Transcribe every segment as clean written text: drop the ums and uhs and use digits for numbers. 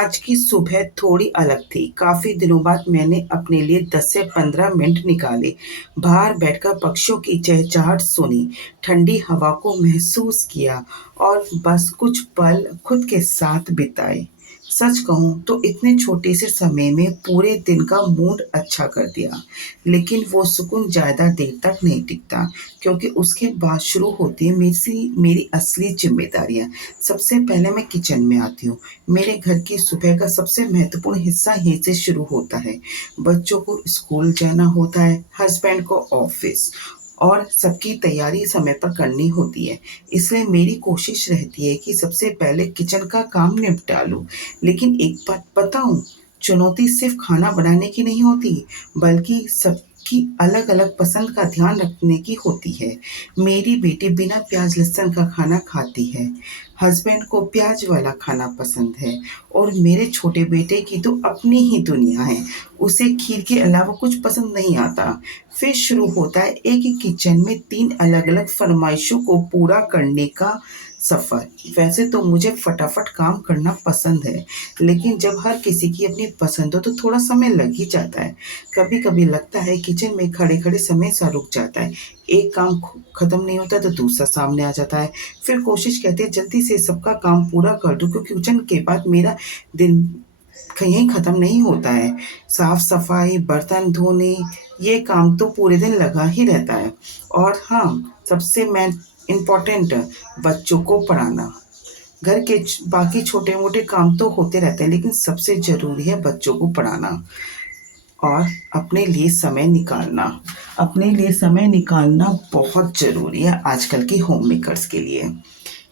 आज की सुबह थोड़ी अलग थी। काफ़ी दिनों बाद मैंने अपने लिए 10 से 15 मिनट निकाले। बाहर बैठकर पक्षियों की चहचहाट सुनी, ठंडी हवा को महसूस किया और बस कुछ पल खुद के साथ बिताए। सच कहूँ तो इतने छोटे से समय में पूरे दिन का मूड अच्छा कर दिया। लेकिन वो सुकून ज़्यादा देर तक नहीं टिकता, क्योंकि उसके बाद शुरू होती है मेरी असली ज़िम्मेदारियाँ। सबसे पहले मैं किचन में आती हूँ। मेरे घर की सुबह का सबसे महत्वपूर्ण हिस्सा यहीं से शुरू होता है। बच्चों को स्कूल जाना होता है, हस्बैंड को ऑफिस, और सबकी तैयारी समय पर करनी होती है। इसलिए मेरी कोशिश रहती है कि सबसे पहले किचन का काम निपटा लूँ। लेकिन एक बात बताऊँ, चुनौती सिर्फ खाना बनाने की नहीं होती, बल्कि सबकी अलग-अलग पसंद का ध्यान रखने की होती है। मेरी बेटी बिना प्याज लहसुन का खाना खाती है, हस्बैंड को प्याज वाला खाना पसंद है, और मेरे छोटे बेटे की तो अपनी ही दुनिया है। उसे खीर के अलावा कुछ पसंद नहीं आता। फिर शुरू होता है एक ही किचन में 3 अलग-अलग फरमाइशों को पूरा करने का सफ़र। वैसे तो मुझे फटाफट काम करना पसंद है, लेकिन जब हर किसी की अपनी पसंद हो तो थोड़ा समय लग ही जाता है। कभी-कभी लगता है किचन में खड़े-खड़े समय सा रुक जाता है। एक काम खत्म नहीं होता तो दूसरा सामने आ जाता है। फिर कोशिश कहते हैं जल्दी से सबका काम पूरा कर दूँ, क्योंकि किचन के बाद मेरा दिन यहीं ख़त्म नहीं होता है। साफ-सफाई, बर्तन धोने, ये काम तो पूरे दिन लगा ही रहता है। और हाँ, सबसे मैं इम्पोर्टेंट, बच्चों को पढ़ाना। घर के बाकी छोटे-मोटे काम तो होते रहते हैं, लेकिन सबसे ज़रूरी है बच्चों को पढ़ाना और अपने लिए समय निकालना। अपने लिए समय निकालना बहुत ज़रूरी है आजकल की होममेकर्स के लिए।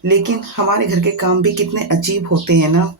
लेकिन हमारे घर के काम भी कितने अजीब होते हैं ना।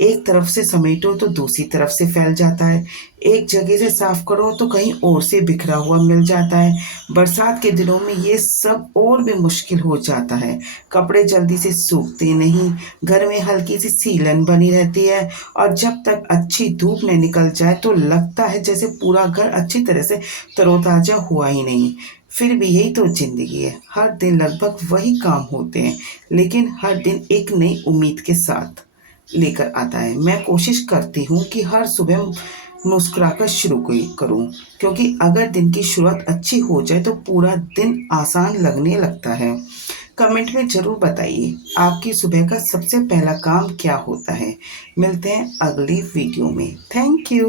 एक तरफ से समेटो तो दूसरी तरफ से फैल जाता है। एक जगह से साफ करो तो कहीं और से बिखरा हुआ मिल जाता है। बरसात के दिनों में ये सब और भी मुश्किल हो जाता है। कपड़े जल्दी से सूखते नहीं, घर में हल्की सी सीलन बनी रहती है, और जब तक अच्छी धूप न निकल जाए तो लगता है जैसे पूरा घर अच्छी तरह से तरोताज़ा हुआ ही नहीं। फिर भी यही तो ज़िंदगी है। हर दिन लगभग वही काम होते हैं, लेकिन हर दिन एक नई उम्मीद के साथ लेकर आता है। मैं कोशिश करती हूँ कि हर सुबह मुस्कुराकर शुरू करूँ, क्योंकि अगर दिन की शुरुआत अच्छी हो जाए तो पूरा दिन आसान लगने लगता है। कमेंट में ज़रूर बताइए आपकी सुबह का सबसे पहला काम क्या होता है। मिलते हैं अगली वीडियो में। Thank you.